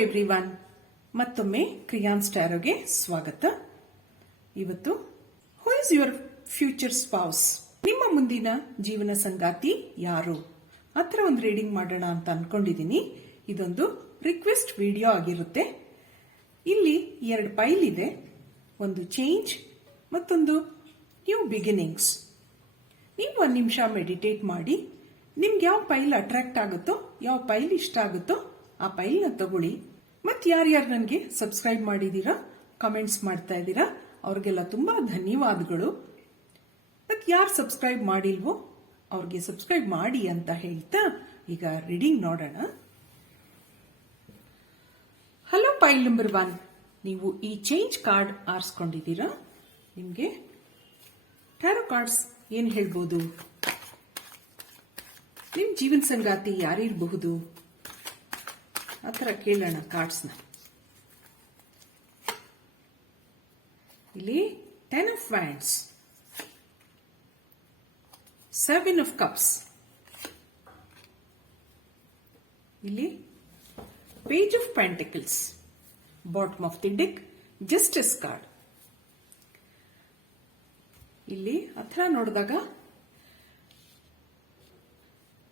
Everyone, ಮತ್ತೊಮ್ಮೆ ಕ್ರಿಯಾನ್ಸ್ ಟ್ಯಾರೋಗೆ ಸ್ವಾಗತ. ಇವತ್ತು who is your future spouse, ನಿಮ್ಮ ಮುಂದಿನ ಜೀವನ ಸಂಗಾತಿ ಯಾರು ಆತರ ಒಂದು ರೀಡಿಂಗ್ ಮಾಡೋಣ ಅಂತ ಅನ್ಕೊಂಡಿದೀನಿ. ಇದೊಂದು ರಿಕ್ವೆಸ್ಟ್ ವಿಡಿಯೋ ಆಗಿರುತ್ತೆ. ಇಲ್ಲಿ 2 ಪೈಲ್ ಇದೆ, ಒಂದು ಚೇಂಜ್ ಮತ್ತೊಂದು ನ್ಯೂ ಬಿಗಿನಿಂಗ್ಸ್. ನೀವು 1 ನಿಮಿಷ ಮೆಡಿಟೇಟ್ ಮಾಡಿ, ನಿಮ್ಗೆ ಯಾವ ಪೈಲ್ ಅಟ್ರಾಕ್ಟ್ ಆಗುತ್ತೋ, ಯಾವ ಪೈಲ್ ಇಷ್ಟ ಆಗುತ್ತೋ ಆ ಪೈಲ್ನ ತಗೊಳ್ಳಿ. ಮತ್ತೆ ಯಾರ್ಯಾರು ನನಗೆ ಸಬ್ಸ್ಕ್ರೈಬ್ ಮಾಡಿದೀರಾ, ಕಮೆಂಟ್ಸ್ ಮಾಡ್ತಾ ಇದ್ದೀರಾ, ಅವ್ರಿಗೆಲ್ಲ ತುಂಬಾ ಧನ್ಯವಾದಗಳು. ಮತ್ತೆ ಯಾರು ಸಬ್ಸ್ಕ್ರೈಬ್ ಮಾಡಿಲ್ವೋ ಅವ್ರಿಗೆ ಸಬ್ಸ್ಕ್ರೈಬ್ ಮಾಡಿ ಅಂತ ಹೇಳ್ತಾ ಈಗ ರೀಡಿಂಗ್ ನೋಡೋಣ. ಹಲೋ ಪೈಲ್ ನಂಬರ್ 1, ನೀವು ಈ ಚೇಂಜ್ ಕಾರ್ಡ್ ಆರಿಸ್ಕೊಂಡಿದ್ದೀರಾ. ನಿಮ್ಗೆ ಟ್ಯಾರೋ ಕಾರ್ಡ್ಸ್ ಏನ್ ಹೇಳ್ಬೋದು, ನಿಮ್ ಜೀವನ ಸಂಗಾತಿ ಯಾರಿರಬಹುದು ಆತರ ಕೇಳೋಣ ಕಾರ್ಡ್ಸ್ನ. ಇಲ್ಲಿ 10 ಆಫ್ ವ್ಯಾಂಡ್ಸ್, 7 ಆಫ್ ಕಪ್ಸ್, ಇಲ್ಲಿ page of pentacles, bottom of the deck justice card. ಇಲ್ಲಿ ಹತ್ರ ನೋಡಿದಾಗ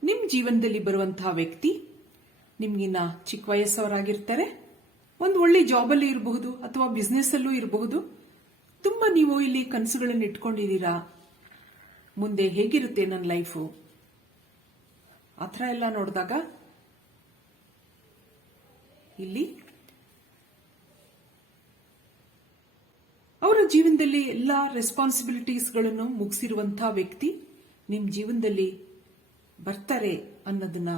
ನಿಮ್ ಜೀವನದಲ್ಲಿ ಬರುವಂತಹ ವ್ಯಕ್ತಿ ನಿಮ್ಗಿನ್ನ ಚಿಕ್ಕ ವಯಸ್ಸವರಾಗಿರ್ತಾರೆ. ಒಂದು ಒಳ್ಳೆ ಜಾಬ್ ಅಲ್ಲಿ ಇರಬಹುದು ಅಥವಾ ಬಿಸ್ನೆಸ್ ಅಲ್ಲೂ ಇರಬಹುದು. ತುಂಬಾ ನೀವು ಇಲ್ಲಿ ಕನಸುಗಳನ್ನು ಇಟ್ಕೊಂಡಿದ್ದೀರಾ, ಮುಂದೆ ಹೇಗಿರುತ್ತೆ ನನ್ನ ಲೈಫು ಆತರ ಎಲ್ಲ ನೋಡಿದಾಗ ಇಲ್ಲಿ ಅವರ ಜೀವನದಲ್ಲಿ ಎಲ್ಲಾ ರೆಸ್ಪಾನ್ಸಿಬಿಲಿಟೀಸ್ಗಳನ್ನು ಮುಗಿಸಿರುವಂತಹ ವ್ಯಕ್ತಿ ನಿಮ್ ಜೀವನದಲ್ಲಿ ಬರ್ತಾರೆ ಅನ್ನೋದನ್ನ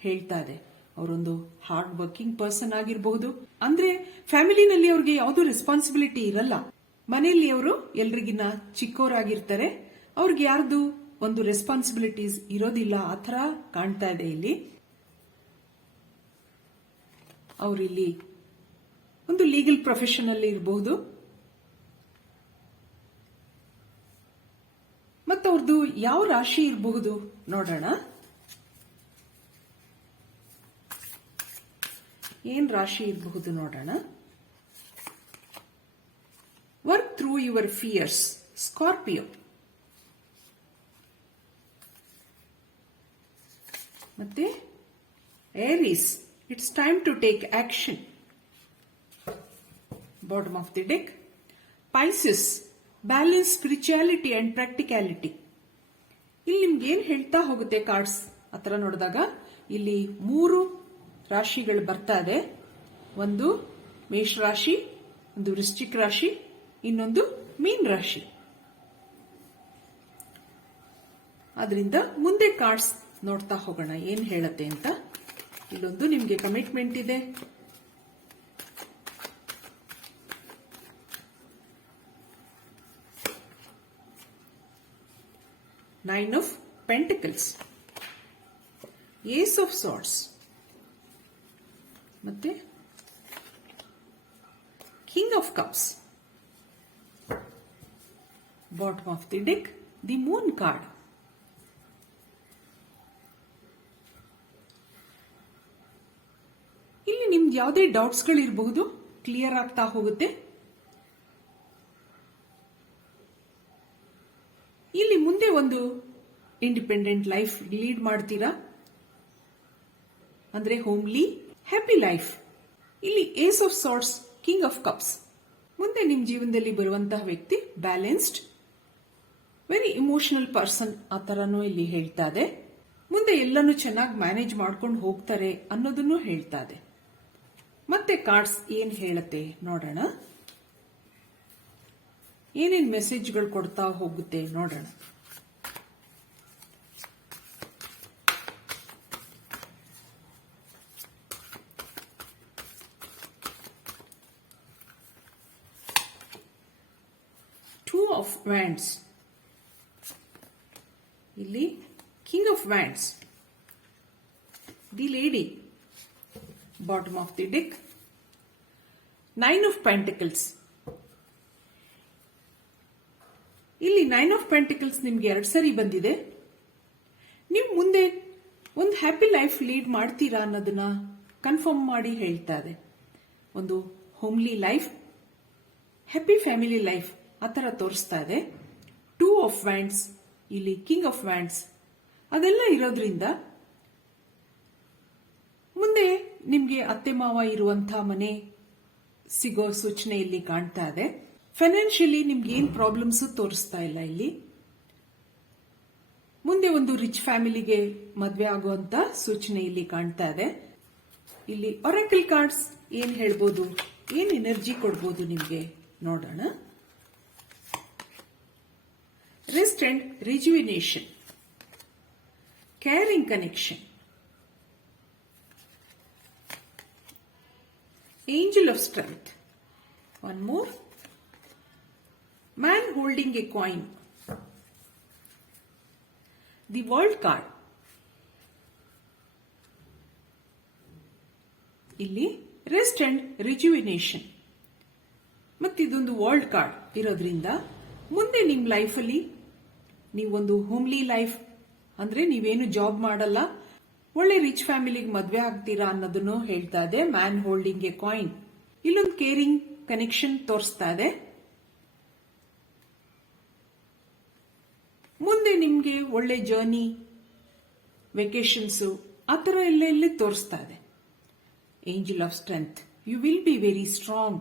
ಹೇಳ್ತಾ ಇದೆ. ಅವರೊಂದು ಹಾರ್ಡ್ ವರ್ಕಿಂಗ್ ಪರ್ಸನ್ ಆಗಿರಬಹುದು. ಅಂದ್ರೆ ಫ್ಯಾಮಿಲಿನಲ್ಲಿ ಅವ್ರಿಗೆ ಯಾವುದು ರೆಸ್ಪಾನ್ಸಿಬಿಲಿಟಿ ಇರಲ್ಲ, ಮನೆಯಲ್ಲಿ ಅವರು ಎಲ್ರಿಗಿನ್ನ ಚಿಕ್ಕವರಾಗಿರ್ತಾರೆ, ಅವ್ರಿಗೆ ಯಾರ್ದು ಒಂದು ರೆಸ್ಪಾನ್ಸಿಬಿಲಿಟೀಸ್ ಇರೋದಿಲ್ಲ ಆತರ ಕಾಣ್ತಾ ಇದೆ. ಇಲ್ಲಿ ಅವರಿಲ್ಲಿ ಒಂದು ಲೀಗಲ್ ಪ್ರೊಫೆಷನ್ ಅಲ್ಲಿ ಇರಬಹುದು. ಮತ್ತವ್ರದ್ದು ಯಾವ ರಾಶಿ ಇರಬಹುದು ನೋಡೋಣ. ಏನ್ ರಾಶಿ ಇರಬಹುದು ನೋಡೋಣ. Work through your fears, Scorpio. ಮತ್ತೆ Aries, it's time to take action, bottom of the deck. Pisces, balance spirituality and practicality. ಇಲ್ಲಿ ನಿಮ್ಗೆ ಏನ್ ಹೇಳ್ತಾ ಹೋಗುತ್ತೆ ಕಾರ್ಡ್ಸ್ ಹತ್ರ ನೋಡಿದಾಗ, ಇಲ್ಲಿ 3 ರಾಶಿಗಳು ಬರ್ತಾ ಇದೆ. ಒಂದು ಮೇಷ ರಾಶಿ, ಒಂದು ವೃಶ್ಚಿಕ ರಾಶಿ, ಇನ್ನೊಂದು ಮೀನ್ ರಾಶಿ. ಅದರಿಂದ ಮುಂದೆ ಕಾರ್ಡ್ಸ್ ನೋಡ್ತಾ ಹೋಗೋಣ ಏನ್ ಹೇಳತ್ತೆ ಅಂತ. ಇಲ್ಲೊಂದು ನಿಮ್ಗೆ ಕಮಿಟ್ಮೆಂಟ್ ಇದೆ, Nine of Pentacles, Ace of Swords, ಮತ್ತೆ King of Cups, bottom of the deck, the Moon card. ಇಲ್ಲಿ ನಿಮ್ಗೆ ಯಾವುದೇ ಡೌಟ್ಸ್ ಗಳಿರಬಹುದು, ಕ್ಲಿಯರ್ ಆಗ್ತಾ ಹೋಗುತ್ತೆ. ಇಲ್ಲಿ ಮುಂದೆ ಒಂದು ಇಂಡಿಪೆಂಡೆಂಟ್ ಲೈಫ್ ಲೀಡ್ ಮಾಡ್ತೀರಾ, ಅಂದ್ರೆ ಹೋಮ್ಲಿ ಹ್ಯಾಪಿ ಲೈಫ್. ಇಲ್ಲಿ ace of swords, king of cups. ಮುಂದೆ ನಿಮ್ ಜೀವನದಲ್ಲಿ ಬರುವಂತಹ ವ್ಯಕ್ತಿ ಬ್ಯಾಲೆನ್ಸ್ಡ್, ವೆರಿ ಇಮೋಷನಲ್ ಪರ್ಸನ್ ಆ ತರನೂ ಇಲ್ಲಿ ಹೇಳ್ತಾ ಇದೆ. ಮುಂದೆ ಎಲ್ಲನೂ ಚೆನ್ನಾಗಿ ಮ್ಯಾನೇಜ್ ಮಾಡ್ಕೊಂಡು ಹೋಗ್ತಾರೆ ಅನ್ನೋದನ್ನು ಹೇಳ್ತಾ ಇದೆ. ಮತ್ತೆ ಕಾರ್ಡ್ಸ್ ಏನ್ ಹೇಳುತ್ತೆ ನೋಡೋಣ, ಏನೇನ್ ಮೆಸೇಜ್ಗಳು ಕೊಡ್ತಾ ಹೋಗುತ್ತೆ ನೋಡೋಣ. ಟೂ ಆಫ್ ವ್ಯಾಂಡ್ಸ್, ಇಲ್ಲಿ king of wands, the lady, bottom of the deck. 9 of pentacles, ಇಲ್ಲಿ 9 ಆಫ್ ಪೆಂಟಿಕಲ್ಸ್ ನಿಮ್ಗೆ 2 ಸರಿ ಬಂದಿದೆ. ನೀವು ಮುಂದೆ ಒಂದು ಹ್ಯಾಪಿ ಲೈಫ್ ಲೀಡ್ ಮಾಡ್ತೀರಾ ಅನ್ನೋದನ್ನ ಕನ್ಫರ್ಮ್ ಮಾಡಿ ಹೇಳ್ತಾ ಇದೆ. ಒಂದು homely life, happy family life ಆ ಥರ ತೋರಿಸ್ತಾ ಇದೆ. 2 ಆಫ್ ವ್ಯಾಂಡ್ಸ್, ಇಲ್ಲಿ ಕಿಂಗ್ ಆಫ್ ವ್ಯಾಂಡ್ಸ್ ಅದೆಲ್ಲ ಇರೋದ್ರಿಂದ ಮುಂದೆ ನಿಮ್ಗೆ ಅತ್ತೆ ಮಾವ ಇರುವಂತಹ ಮನೆ ಸಿಗೋ ಸೂಚನೆ ಇಲ್ಲಿ ಕಾಣ್ತಾ ಇದೆ. ಫೈನಾನ್ಷಿಯಲಿ ನಿಮ್ಗೆ ಏನ್ ಪ್ರಾಬ್ಲಮ್ಸ್ ತೋರಿಸ್ತಾ ಇಲ್ಲ ಇಲ್ಲಿ. ಮುಂದೆ ಒಂದು ರಿಚ್ ಫ್ಯಾಮಿಲಿಗೆ ಮದ್ವೆ ಆಗುವಂತ ಸೂಚನೆ ಇಲ್ಲಿ ಕಾಣ್ತಾ ಇದೆ. ಇಲ್ಲಿ ಒರಾಕಲ್ ಕಾರ್ಡ್ಸ್ ಏನ್ ಹೇಳ್ಬೋದು, ಏನ್ ಎನರ್ಜಿ ಕೊಡ್ಬೋದು ನಿಮ್ಗೆ ನೋಡೋಣ. Rest and rejuvenation, caring connection, angel of strength, one more, man holding a coin, the world card, ಇಲ್ಲಿ ರೆಸ್ಟ್ ಅಂಡ್ ರಿಜುವಿನೇಷನ್ ಮತ್ತಿದೊಂದು ವರ್ಲ್ಡ್ ಕಾರ್ಡ್ ಇರೋದ್ರಿಂದ ಮುಂದೆ ನಿಮ್ ಲೈಫಲ್ಲಿ ನೀವೊಂದು ಹೋಮ್ಲಿ ಲೈಫ್ ಅಂದ್ರೆ ನೀವೇನು ಜಾಬ್ ಮಾಡಲ್ಲ, ಒಳ್ಳೆ ರಿಚ್ ಫ್ಯಾಮಿಲಿಗೆ ಮದ್ವೆ ಆಗ್ತೀರಾ ಅನ್ನೋದನ್ನು ಹೇಳ್ತಾ ಇದೆ. ಮ್ಯಾನ್ ಹೋಲ್ಡಿಂಗ್ ಎ ಕಾಯಿನ್, ಇಲ್ಲೊಂದು ಕೇರಿಂಗ್ ಕನೆಕ್ಷನ್ ತೋರಿಸ್ತಾ ಇದೆ. ಮುಂದೆ ನಿಮ್ಗೆ ಒಳ್ಳೆ ಜರ್ನಿ, ವೆಕೇಶನ್ಸ್ ಆ ತರ ಎಲ್ಲ ತೋರಿಸ್ತಾ ಇದೆ. Angel of strength, you will be very strong,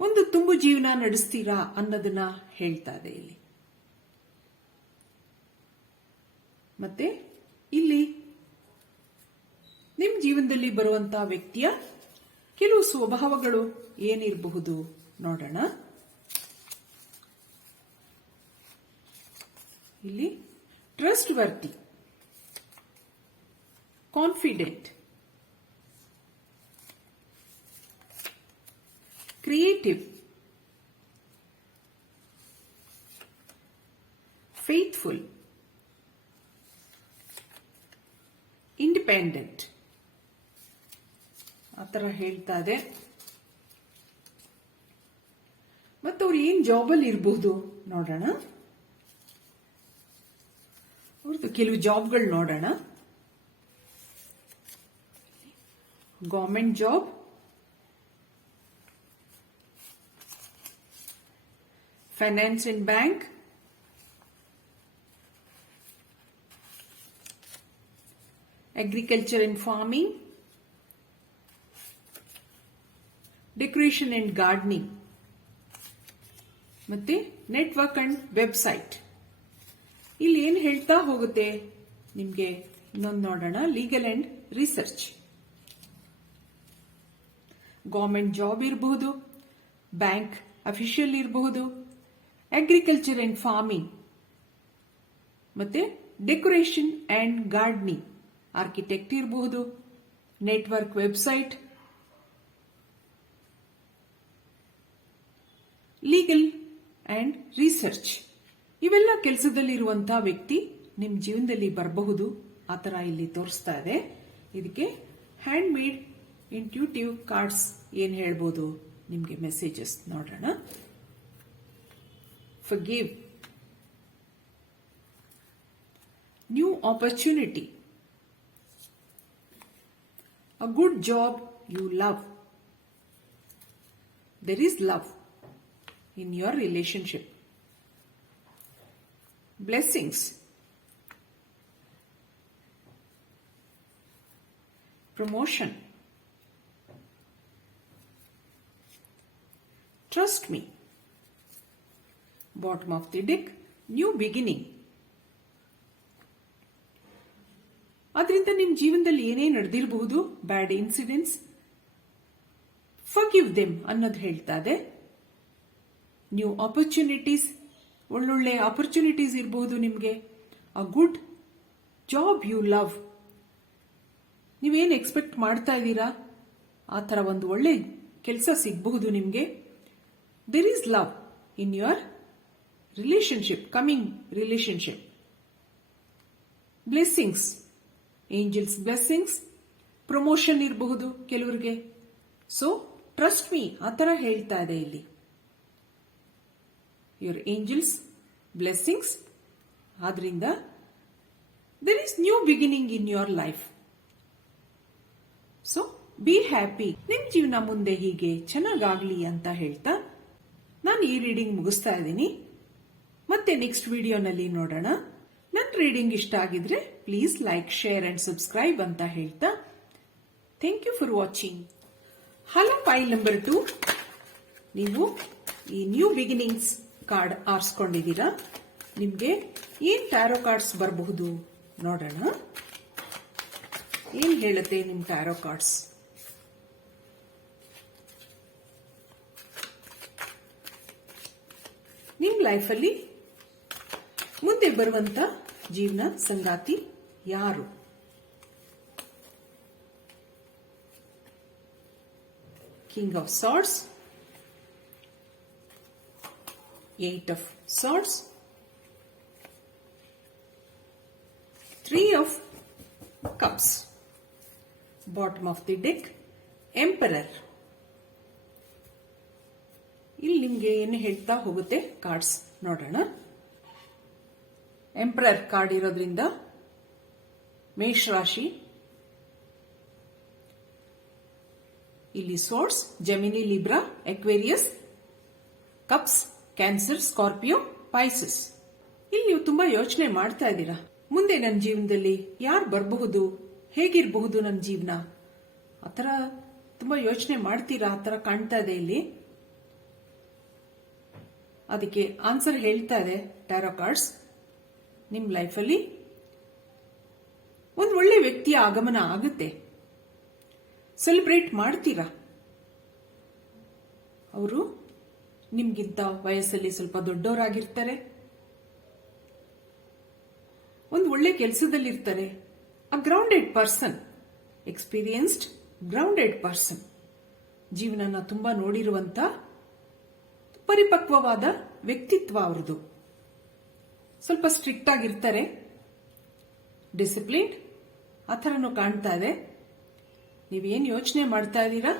ಒಂದು ತುಂಬು ಜೀವನ ನಡೆಸ್ತೀರಾ ಅನ್ನೋದನ್ನ ಹೇಳ್ತಾ ಇದೆ ಇಲ್ಲಿ. ಮತ್ತೆ ಇಲ್ಲಿ ನಿಮ್ ಜೀವನದಲ್ಲಿ ಬರುವಂತಹ ವ್ಯಕ್ತಿಯ ಕೆಲವು ಸ್ವಭಾವಗಳು ಏನಿರಬಹುದು ನೋಡೋಣ. ಇಲ್ಲಿ trustworthy, confident, creative, faithful, independent ಆ ತರ ಹೇಳ್ತಾ ಇದೆ. ಮತ್ತು ಅವ್ರು ಏನ್ ಜಾಬಲ್ಲಿ ಇರಬಹುದು ನೋಡೋಣ. ಅವ್ರದ್ದು ಕೆಲವು ಜಾಬ್ಗಳು ನೋಡೋಣ. Government job, finance and bank, agriculture and farming, decoration and gardening, ಮತ್ತೆ ನೆಟ್ವರ್ಕ್ ಅಂಡ್ ವೆಬ್ಸೈಟ್. ಇಲ್ಲಿ ಏನ್ ಹೇಳ್ತಾ ಹೋಗುತ್ತೆ ನಿಮ್ಗೆ ಇನ್ನೊಂದು ನೋಡೋಣ. Legal and research, government job ಇರಬಹುದು, ಬ್ಯಾಂಕ್ ಅಫಿಷಿಯಲ್ ಇರಬಹುದು, ಅಗ್ರಿಕಲ್ಚರ್ ಅಂಡ್ ಫಾರ್ಮಿಂಗ್, ಮತ್ತೆ ಡೆಕೋರೇಷನ್ ಅಂಡ್ ಗಾರ್ಡನಿಂಗ್, ಆರ್ಕಿಟೆಕ್ಟ್ ಇರಬಹುದು, network website, legal and research ಇವೆಲ್ಲ ಕೆಲಸದಲ್ಲಿರುವಂತಹ ವ್ಯಕ್ತಿ ನಿಮ್ ಜೀವನದಲ್ಲಿ ಬರಬಹುದು. ಆ ತರ ಇಲ್ಲಿ ತೋರಿಸ್ತಾ ಇದೆ. ಇದಕ್ಕೆ ಹ್ಯಾಂಡ್ ಮೇಡ್ ಇಂಟ್ಯೂಟಿವ್ ಕಾರ್ಡ್ಸ್ ಏನ್ ಹೇಳ್ಬೋದು ನಿಮ್ಗೆ ಮೆಸೇಜಸ್ ನೋಡೋಣ. Forgive, new opportunity, a good job you love, there is love in your relationship, blessings, promotion, trust me, bottom of the deck, new beginning. ಅದರಿಂದ ನಿಮ್ ಜೀವನದಲ್ಲಿ ಏನೇ ನಡೆದಿರಬಹುದು, ಬ್ಯಾಡ್ ಇನ್ಸಿಡೆಂಟ್ಸ್, ಫರ್ಗಿವ್ ದೆಮ್ ಅನ್ನೋದು ಹೇಳ್ತಾ ಇದೆ. ನ್ಯೂ ಆಪರ್ಚುನಿಟೀಸ್, ಒಳ್ಳೊಳ್ಳೆ ಆಪರ್ಚುನಿಟೀಸ್ ಇರಬಹುದು ನಿಮ್ಗೆ. A good job you love, ನೀವೇನು ಎಕ್ಸ್ಪೆಕ್ಟ್ ಮಾಡ್ತಾ ಇದ್ದೀರಾ ಆ ತರ ಒಂದು ಒಳ್ಳೆ ಕೆಲಸ ಸಿಗಬಹುದು ನಿಮ್ಗೆ. There is love in your relationship, coming relationship. Blessings, angels blessings, promotion ಇರಬಹುದು ಕೆಲವರಿಗೆ. ಸೊ ಟ್ರಸ್ಟ್ ಮೀ ಆ ತರ ಹೇಳ್ತಾ ಇದೆ ಇಲ್ಲಿ. ಯುವರ್ ಏಂಜಲ್ಸ್ ಬ್ಲೆಸ್ಸಿಂಗ್ಸ್, ಆದ್ರಿಂದ there is new beginning in your life. So be happy. ನಿಮ್ ಜೀವನ ಮುಂದೆ ಹೀಗೆ ಚೆನ್ನಾಗಾಗ್ಲಿ ಅಂತ ಹೇಳ್ತಾ ನಾನು ಈ ರೀಡಿಂಗ್ ಮುಗಿಸ್ತಾ ಇದ್ದೀನಿ. ಮತ್ತೆ ನೆಕ್ಸ್ಟ್ ವಿಡಿಯೋನಲ್ಲಿ ನೋಡೋಣ. ನನ್ನ ರೀಡಿಂಗ್ ಇಷ್ಟ ಆಗಿದ್ರೆ please like, share and subscribe ಅಂತ ಹೇಳ್ತಾ thank you for watching. Hello file number 2. ನೀವು ಈ ನ್ಯೂ ಬಿಗಿನಿಂಗ್ಸ್ ಕಾರ್ಡ್ ಆರಿಸ್ಕೊಂಡಿದ್ದೀರಾ. ನಿಮ್ಗೆ ಏನ್ ಟ್ಯಾರೋ ಕಾರ್ಡ್ಸ್ ಬರಬಹುದು ನೋಡೋಣ. ಏನ್ ಹೇಳುತ್ತೆ ನಿಮ್ ಟ್ಯಾರೋ ಕಾರ್ಡ್ಸ್? ನಿಮ್ ಲೈಫಲ್ಲಿ ಮುಂದೆ ಬರುವಂತ ಜೀವನ ಸಂಗಾತಿ ಯಾರು? King of swords, 8 of swords, 3 of cups, bottom of the deck, emperor. ಇಲ್ಲಿ ನಿಮ್ಗೆ ಏನು ಹೇಳ್ತಾ ಹೋಗುತ್ತೆ ಕಾರ್ಡ್ಸ್ ನೋಡೋಣ. ಎಂಪರರ್ ಕಾರ್ಡ್ ಇರೋದ್ರಿಂದ ಮೇಷ ರಾಶಿ, ಇಲ್ಲಿ swords Gemini, Libra, Aquarius, cups Cancer, Scorpio, Pisces. ಇಲ್ಲಿ ನೀವು ತುಂಬಾ ಯೋಚನೆ ಮಾಡ್ತಾ ಇದ್ದೀರಾ, ಮುಂದೆ ನನ್ನ ಜೀವನದಲ್ಲಿ ಯಾರು ಬರಬಹುದು, ಹೇಗಿರಬಹುದು ನನ್ನ ಜೀವನ, ಆತರ ತುಂಬಾ ಯೋಚನೆ ಮಾಡ್ತೀರಾ, ಆತರ ಕಾಣ್ತಾ ಇದೆ ಇಲ್ಲಿ. ಅದಕ್ಕೆ ಆನ್ಸರ್ ಹೇಳ್ತಾ ಇದೆ ಟ್ಯಾರೋ ಕಾರ್ಡ್ಸ್. ನಿಮ್ ಲೈಫಲ್ಲಿ ಒಂದು ಒಳ್ಳೆ ವ್ಯಕ್ತಿಯ ಆಗಮನ ಆಗುತ್ತೆ. ಸೆಲೆಬ್ರೇಟ್ ಮಾಡ್ತೀರಾ. ಅವರು ನಿಮ್ಗಿಂತ ವಯಸ್ಸಲ್ಲಿ ಸ್ವಲ್ಪ ದೊಡ್ಡವರಾಗಿರ್ತಾರೆ. ಒಂದು ಒಳ್ಳೆ ಕೆಲಸದಲ್ಲಿರ್ತಾರೆ. A grounded person, experienced grounded person. ಜೀವನನ ತುಂಬಾ ನೋಡಿರುವಂತ ಪರಿಪಕ್ವವಾದ ವ್ಯಕ್ತಿತ್ವ ಅವ್ರದ್ದು. ಸ್ವಲ್ಪ ಸ್ಟ್ರಿಕ್ಟ್ ಆಗಿರ್ತಾರೆ, ಡಿಸಿಪ್ಲಿನ್ ಆ ಥರನೂ ಕಾಣ್ತಾ ಇದೆ. ನೀವೇನ್ ಯೋಚನೆ ಮಾಡ್ತಾ ಇದ್ದೀರಾ,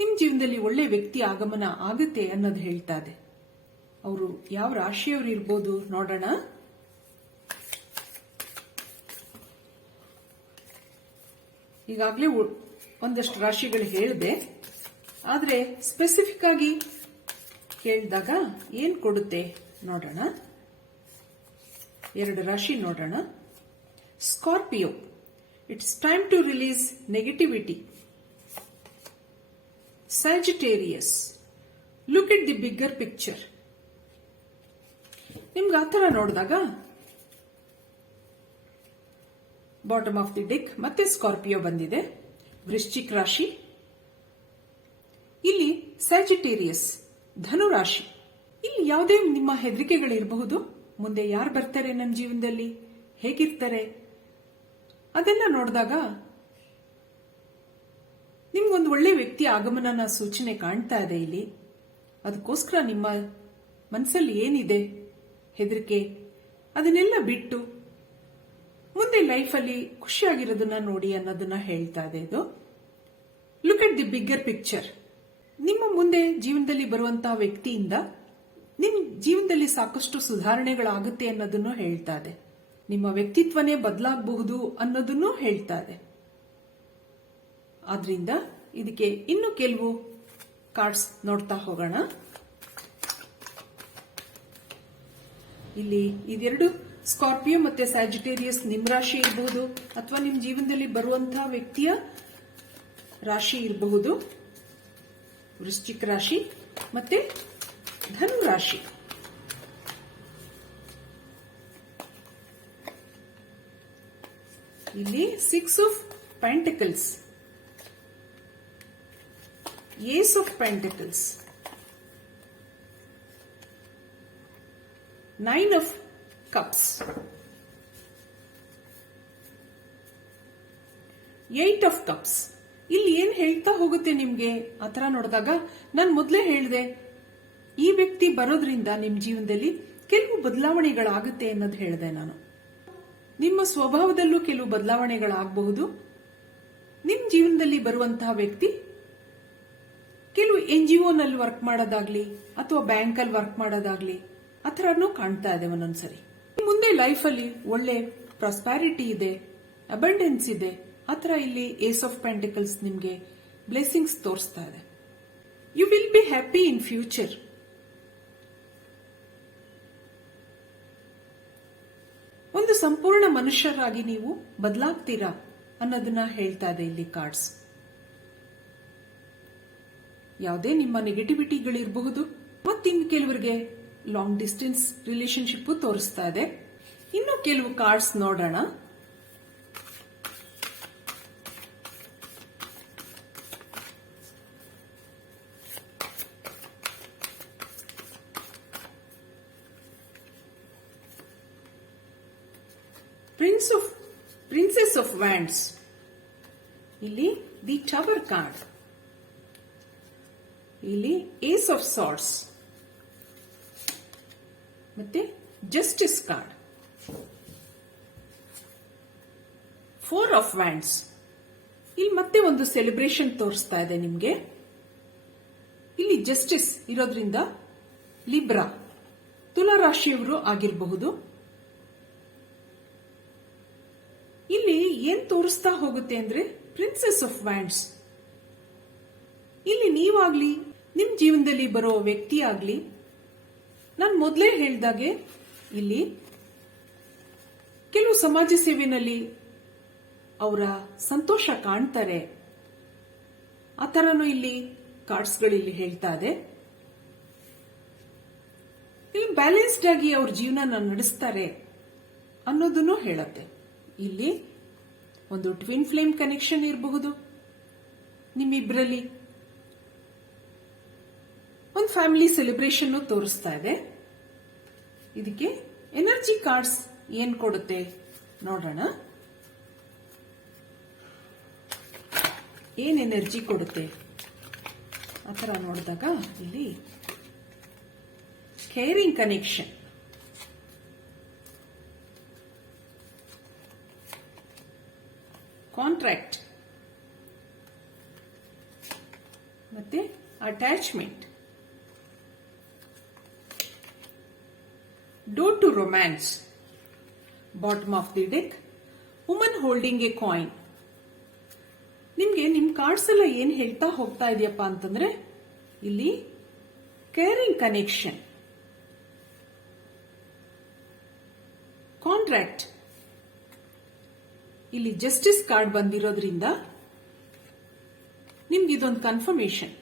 ನಿಮ್ ಜೀವನದಲ್ಲಿ ಒಳ್ಳೆ ವ್ಯಕ್ತಿ ಆಗಮನ ಆಗುತ್ತೆ ಅನ್ನೋದು ಹೇಳ್ತಾ ಇದೆ. ಅವರು ಯಾವ ರಾಶಿಯವರು ಇರ್ಬೋದು ನೋಡೋಣ. ಈಗಾಗಲೇ ಒಂದಷ್ಟು ರಾಶಿಗಳು ಹೇಳಿದೆ, ಆದ್ರೆ ಸ್ಪೆಸಿಫಿಕ್ ಆಗಿ ಕೇಳಿದಾಗ ಏನ್ ಕೊಡುತ್ತೆ ನೋಡೋಣ. 2 ರಾಶಿ ನೋಡೋಣ. Scorpio, it's time to release negativity. Sagittarius, look at the bigger picture. ನಿಮ್ಗೆ ಆತರ ನೋಡಿದಾಗ ಬಾಟಮ್ ಆಫ್ ದಿ ಡೆಕ್ ಮತ್ತೆ ಸ್ಕಾರ್ಪಿಯೋ ಬಂದಿದೆ. ವೃಶ್ಚಿಕ ರಾಶಿ, ಇಲ್ಲಿ ಸ್ಯಾಜಿಟೇರಿಯಸ್, ಧನುರಾಶಿ. ಇಲ್ಲಿ ಯಾವುದೇ ನಿಮ್ಮ ಹೆದರಿಕೆಗಳಿರಬಹುದು. ಮುಂದೆ ಯಾರು ಬರ್ತಾರೆ ನನ್ನ ಜೀವನದಲ್ಲಿ, ಹೇಗಿರ್ತಾರೆ ಅದೆಲ್ಲ ನೋಡಿದಾಗ ನಿಮ್ಗೊಂದು ಒಳ್ಳೆ ವ್ಯಕ್ತಿ ಆಗಮನನ ಸೂಚನೆ ಕಾಣ್ತಾ ಇದೆ ಇಲ್ಲಿ. ಅದಕ್ಕೋಸ್ಕರ ನಿಮ್ಮ ಮನಸ್ಸಲ್ಲಿ ಏನಿದೆ ಹೆದರಿಕೆ ಅದನ್ನೆಲ್ಲ ಬಿಟ್ಟು ಮುಂದೆ ಲೈಫಲ್ಲಿ ಖುಷಿಯಾಗಿರೋದನ್ನ ನೋಡಿ ಅನ್ನೋದನ್ನ ಹೇಳ್ತಾ ಇದೆ ಇದು. Look at the bigger picture. ನಿಮ್ಮ ಮುಂದೆ ಜೀವನದಲ್ಲಿ ಬರುವಂತಹ ವ್ಯಕ್ತಿಯಿಂದ ನಿಮ್ ಜೀವನದಲ್ಲಿ ಸಾಕಷ್ಟು ಸುಧಾರಣೆಗಳಾಗುತ್ತೆ ಅನ್ನೋದನ್ನು ಹೇಳ್ತಾ ಇದೆ. ನಿಮ್ಮ ವ್ಯಕ್ತಿತ್ವನೇ ಬದಲಾಗಬಹುದು ಅನ್ನೋದನ್ನು ಹೇಳ್ತಾ ಇದೆ. ಆದ್ರಿಂದ ಇದಕ್ಕೆ ಇನ್ನು ಕೆಲವು ಕಾರ್ಡ್ಸ್ ನೋಡ್ತಾ ಹೋಗೋಣ. ಇಲ್ಲಿ ಇದೆರಡು ಸ್ಕಾರ್ಪಿಯೋ ಮತ್ತೆ ಸ್ಯಾಜಿಟೇರಿಯಸ್ ನಿಮ್ ರಾಶಿ ಇರಬಹುದು, ಅಥವಾ ನಿಮ್ ಜೀವನದಲ್ಲಿ ಬರುವಂತಹ ವ್ಯಕ್ತಿಯ ರಾಶಿ ಇರಬಹುದು. ವೃಶ್ಚಿಕ ರಾಶಿ ಮತ್ತೆ ಧನು ರಾಶಿ. ಇಲ್ಲಿ 6 of Pentacles, Ace of Pentacles, 9 of Cups, 8 of Cups. ಇಲ್ಲಿ ಏನ್ ಹೇಳ್ತಾ ಹೋಗುತ್ತೆ ನಿಮ್ಗೆ ಆತರ ನೋಡಿದಾಗ, ನಾನು ಮೊದಲೇ ಹೇಳಿದೆ ಈ ವ್ಯಕ್ತಿ ಬರೋದ್ರಿಂದ ನಿಮ್ ಜೀವನದಲ್ಲಿ ಕೆಲವು ಬದಲಾವಣೆಗಳಾಗುತ್ತೆ ಅನ್ನೋದು ಹೇಳಿದೆ ನಾನು. ನಿಮ್ಮ ಸ್ವಭಾವದಲ್ಲೂ ಕೆಲವು ಬದಲಾವಣೆಗಳಾಗಬಹುದು. ನಿಮ್ ಜೀವನದಲ್ಲಿ ಬರುವಂತಹ ವ್ಯಕ್ತಿ ಕೆಲವು NGO ನಲ್ಲಿ ವರ್ಕ್ ಮಾಡೋದಾಗ್ಲಿ ಅಥವಾ ಬ್ಯಾಂಕ್ ಅಲ್ಲಿ ವರ್ಕ್ ಮಾಡೋದಾಗ್ಲಿ ಆ ಥರನೂ ಕಾಣ್ತಾ ಇದೆ ಒಂದೊಂದ್ಸರಿ. ಮುಂದೆ ಲೈಫ್ ಅಲ್ಲಿ ಒಳ್ಳೆ ಪ್ರಾಸ್ಪ್ಯಾರಿಟಿ ಇದೆ, ಅಬಂಡೆನ್ಸ್ ಇದೆ, ಆತರ ಇಲ್ಲಿ ಏಸ್ ಆಫ್ ಪೆಂಟಿಕಲ್ಸ್ ನಿಮ್ಗೆ ಬ್ಲೆಸ್ಸಿಂಗ್ಸ್ ತೋರಿಸ್ತಾ ಇದೆ. You will be happy in future. ಒಂದು ಸಂಪೂರ್ಣ ಮನುಷ್ಯರಾಗಿ ನೀವು ಬದಲಾಗ್ತೀರಾ ಅನ್ನೋದನ್ನ ಹೇಳ್ತಾ ಇದೆ ಇಲ್ಲಿ ಕಾರ್ಡ್ಸ್. ಯಾವುದೇ ನಿಮ್ಮ ನೆಗೆಟಿವಿಟಿಗಳಿರಬಹುದು, ಮತ್ತಿನ್ ಕೆಲವರಿಗೆ ಲಾಂಗ್ ಡಿಸ್ಟೆನ್ಸ್ ರಿಲೇಶನ್ಶಿಪ್ ತೋರಿಸ್ತಾ ಇದೆ. ಇನ್ನು ಕೆಲವು ಕಾರ್ಡ್ಸ್ ನೋಡೋಣ. ಪ್ರಿನ್ಸೆಸ್ ಆಫ್ ವ್ಯಾಂಡ್ಸ್, ಇಲ್ಲಿ ದಿ ಟವರ್ ಕಾರ್ಡ್, ಇಲ್ಲಿ ಏಸ್ ಆಫ್ ಸಾರ್ಡ್ಸ್ ಮತ್ತೆ justice card, four of wands. ಇಲ್ಲಿ ಮತ್ತೆ ಒಂದು ಸೆಲೆಬ್ರೇಷನ್ ತೋರಿಸ್ತಾ ಇದೆ ನಿಮ್ಗೆ. ಇಲ್ಲಿ ಜಸ್ಟಿಸ್ ಇರೋದ್ರಿಂದ ಲಿಬ್ರಾ ತುಲಾ ರಾಶಿಯವರು ಆಗಿರಬಹುದು. ಇಲ್ಲಿ ಏನ್ ತೋರಿಸ್ತಾ ಹೋಗುತ್ತೆ ಅಂದ್ರೆ ಪ್ರಿನ್ಸೆಸ್ ಆಫ್ ವ್ಯಾಂಡ್ಸ್. ಇಲ್ಲಿ ನೀವಾಗ್ಲಿ ನಿಮ್ ಜೀವನದಲ್ಲಿ ಬರೋ ವ್ಯಕ್ತಿ ಆಗ್ಲಿ, ನಾನು ಮೊದಲೇ ಹೇಳ್ದಾಗೆ ಇಲ್ಲಿ ಕೆಲವು ಸಮಾಜ ಸೇವೆನಲ್ಲಿ ಅವರ ಸಂತೋಷ ಕಾಣ್ತಾರೆ. ಆ ತರನು ಇಲ್ಲಿ ಕಾರ್ಡ್ಸ್ಗಳಲ್ಲಿ ಹೇಳ್ತಾ ಇದೆ. ಇಲ್ಲಿ ಬ್ಯಾಲೆನ್ಸ್ಡ್ ಆಗಿ ಅವ್ರ ಜೀವನ ನಡೆಸ್ತಾರೆ ಅನ್ನೋದನ್ನು ಹೇಳತ್ತೆ. ಇಲ್ಲಿ ಒಂದು ಟ್ವಿನ್ ಫ್ಲೇಮ್ ಕನೆಕ್ಷನ್ ಇರಬಹುದು ನಿಮ್ಮಿಬ್ಬರಲ್ಲಿ. ಒಂದು ಫ್ಯಾಮಿಲಿ ಸೆಲೆಬ್ರೇಷನ್ ತೋರಿಸ್ತಾ ಇದೆ. ಇದಕ್ಕೆ ಎನರ್ಜಿ ಕಾರ್ಡ್ಸ್ ಏನ್ ಕೊಡುತ್ತೆ ನೋಡೋಣ. ಏನ್ ಎನರ್ಜಿ ಕೊಡುತ್ತೆ ಆ ತರ ನೋಡಿದಾಗ ಇಲ್ಲಿ ಕೇರಿಂಗ್ ಕನೆಕ್ಷನ್, ಕಾಂಟ್ರಾಕ್ಟ್ ಮತ್ತೆ attachment, door to romance, bottom of the deck, woman holding a coin. ನಿಮ್ಗೆ ನಿಮ್ ಕಾರ್ಡ್ಸ್ ಎಲ್ಲ ಏನ್ ಹೇಳ್ತಾ ಹೋಗ್ತಾ ಇದೆಯಪ್ಪ ಅಂತಂದ್ರೆ ಇಲ್ಲಿ ಕೇರಿಂಗ್ ಕನೆಕ್ಷನ್, ಕಾಂಟ್ರಾಕ್ಟ್. ಇಲ್ಲಿ ಜಸ್ಟಿಸ್ ಕಾರ್ಡ್ ಬಂದಿರೋದ್ರಿಂದ ನಿಮ್ಗೆ ಇದೊಂದು ಕನ್ಫರ್ಮೇಶನ್.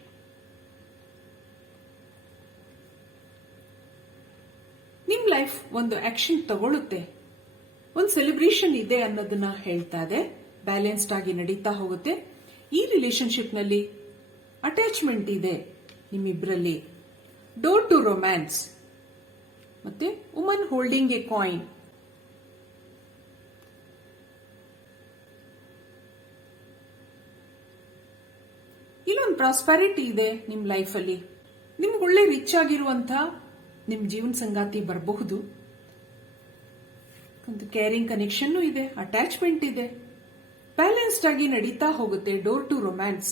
ನಿಮ್ ಲೈಫ್ ಒಂದು ಆಕ್ಷನ್ ತಗೊಳುತ್ತೆ, ಒಂದು ಸೆಲೆಬ್ರೇಷನ್ ಇದೆ ಅನ್ನೋದನ್ನ ಹೇಳ್ತಾ ಇದೆ. ಬ್ಯಾಲೆನ್ಸ್ಡ್ ಆಗಿ ನಡೀತಾ ಹೋಗುತ್ತೆ. ಈ ರಿಲೇಶನ್ಶಿಪ್ ನಲ್ಲಿ ಅಟ್ಯಾಚ್ಮೆಂಟ್ ಇದೆ ನಿಮ್ಮಿಬ್ಬರಲ್ಲಿ. ಡೋರ್ ಟು ರೊಮ್ಯಾನ್ಸ್ ಮತ್ತೆ ವುಮನ್ ಹೋಲ್ಡಿಂಗ್ ಎ ಕಾಯಿನ್. ಇಲ್ಲೊಂದು ಪ್ರಾಸ್ಪೆರಿಟಿ ಇದೆ ನಿಮ್ ಲೈಫ್ ಅಲ್ಲಿ. ನಿಮ್ಗೆ ಒಳ್ಳೆ ರಿಚ್ ಆಗಿರುವಂತ ನಿಮ್ ಜೀವನ ಸಂಗಾತಿ ಬರಬಹುದು. ಒಂದು ಕೇರಿಂಗ್ ಕನೆಕ್ಷನ್ ಇದೆ, ಅಟ್ಯಾಚ್ಮೆಂಟ್ ಇದೆ, ಬ್ಯಾಲೆನ್ಸ್ಡ್ ಆಗಿ ನಡೀತಾ ಹೋಗುತ್ತೆ. Door to romance.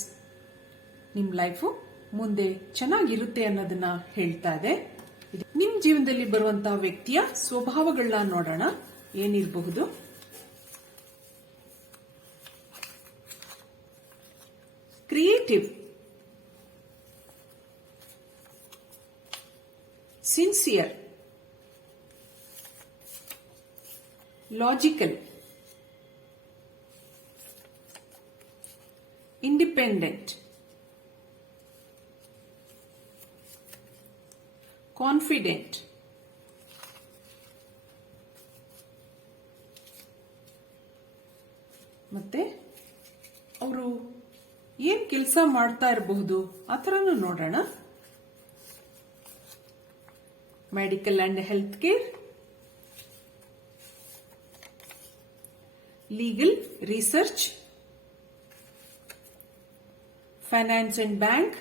ನಿಮ್ ಲೈಫು ಮುಂದೆ ಚೆನ್ನಾಗಿರುತ್ತೆ ಅನ್ನೋದನ್ನ ಹೇಳ್ತಾ ಇದೆ. ನಿಮ್ ಜೀವನದಲ್ಲಿ ಬರುವಂತಹ ವ್ಯಕ್ತಿಯ ಸ್ವಭಾವಗಳನ್ನ ನೋಡೋಣ ಏನಿರಬಹುದು. Creative, sincere, logical, independent, confident, ಮತ್ತೆ ಅವರು ಏನ್ ಕೆಲಸ ಮಾಡ್ತಾ ಇರಬಹುದು ಆ ಥರನೂ ನೋಡೋಣ. Medical and health care, legal research, finance and bank,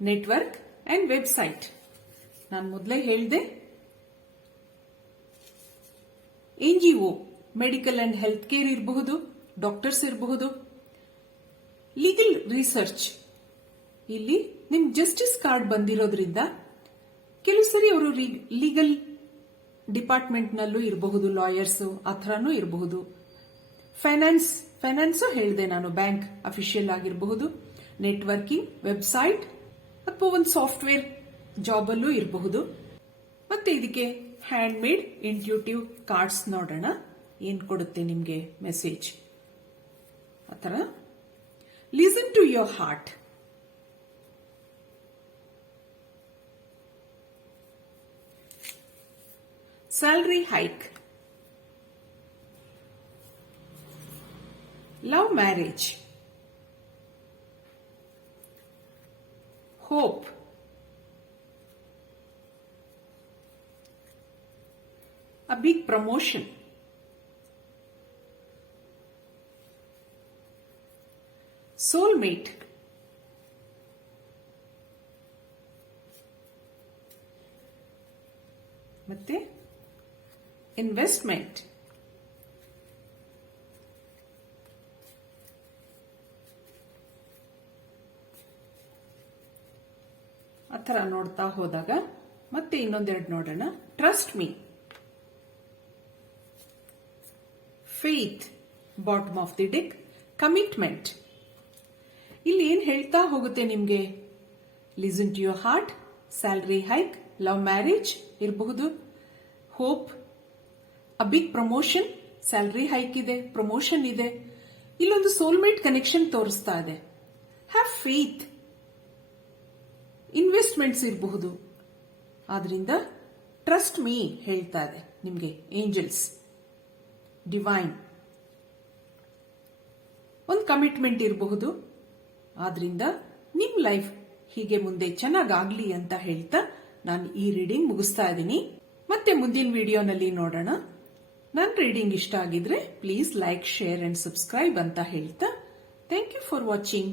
network and website. ನಾನು ಮೊದಲೇ ಹೇಳಿದೆ NGO, medical and health care ಇರಬಹುದು, ಡಾಕ್ಟರ್ಸ್ ಇರಬಹುದು. ಲೀಗಲ್ ರಿಸರ್ಚ್, ಇಲ್ಲಿ ನಿಮ್ ಜಸ್ಟಿಸ್ ಕಾರ್ಡ್ ಬಂದಿರೋದ್ರಿಂದ ಕೆಲವು ಸರಿ ಅವರು ಲೀಗಲ್ ಡಿಪಾರ್ಟ್ಮೆಂಟ್ ನಲ್ಲೂ ಇರಬಹುದು, ಲಾಯರ್ಸ್ ಆ ಥರನೂ ಇರಬಹುದು. ಫೈನಾನ್ಸ್ ಹೇಳಿದೆ ನಾನು, ಬ್ಯಾಂಕ್ ಅಫಿಷಿಯಲ್ ಆಗಿರಬಹುದು, ನೆಟ್ವರ್ಕಿಂಗ್, ವೆಬ್ಸೈಟ್ ಅಥವಾ ಒಂದು ಸಾಫ್ಟ್ವೇರ್ ಜಾಬ್ ಅಲ್ಲೂ ಇರಬಹುದು. ಮತ್ತೆ ಇದಕ್ಕೆ ಹ್ಯಾಂಡ್ ಮೇಡ್ ಇಂಟ್ಯೂಟಿವ್ ಕಾರ್ಡ್ಸ್ ನೋಡೋಣ ಏನ್ ಕೊಡುತ್ತೆ ನಿಮ್ಗೆ ಮೆಸೇಜ್. ಆತರ listen to your heart. Salary hike, love marriage, hope, a big promotion, soulmate, ಮತ್ತೆ ಇನ್ವೆಸ್ಟ್ಮೆಂಟ್, ಆ ಥರ ನೋಡ್ತಾ ಹೋದಾಗ ಮತ್ತೆ ಇನ್ನೊಂದೆರಡು ನೋಡೋಣ. Trust me, faith, bottom of the deck, commitment. ಇಲ್ಲಿ ಏನ್ ಹೇಳ್ತಾ ಹೋಗುತ್ತೆ ನಿಮ್ಗೆ? Listen to your heart, salary hike, love marriage ಇರಬಹುದು, hope, a big promotion, salary hike ಇದೆ, ಪ್ರಮೋಷನ್ ಇದೆ, ಇಲ್ಲೊಂದು ಸೋಲ್ಮೇಟ್ ಕನೆಕ್ಷನ್ ತೋರಿಸ್ತಾ ಇದೆ. ಹ್ಯಾವ್ ಫೇತ್, ಇನ್ವೆಸ್ಟ್ಮೆಂಟ್ಸ್ ಇರಬಹುದು. ಆದ್ರಿಂದ ಟ್ರಸ್ಟ್ ಮೀ ಹೇಳ್ತಾ ಇದೆ ನಿಮ್ಗೆ ಏಂಜಲ್ಸ್, ಡಿವೈನ್. ಒಂದು ಕಮಿಟ್ಮೆಂಟ್ ಇರಬಹುದು. ಆದ್ರಿಂದ ನಿಮ್ ಲೈಫ್ ಹೀಗೆ ಮುಂದೆ ಚೆನ್ನಾಗಾಗ್ಲಿ ಅಂತ ಹೇಳ್ತಾ ನಾನು ಈ ರೀಡಿಂಗ್ ಮುಗಿಸ್ತಾ ಇದ್ದೀನಿ. ಮತ್ತೆ ಮುಂದಿನ ವಿಡಿಯೋನಲ್ಲಿ ನೋಡೋಣ. ನನ್ನ ರೀಡಿಂಗ್ ಇಷ್ಟ ಆಗಿದ್ರೆ please like, share and subscribe ಅಂತ ಹೇಳ್ತಾ ಥ್ಯಾಂಕ್ ಯು ಫಾರ್ ವಾಚಿಂಗ್.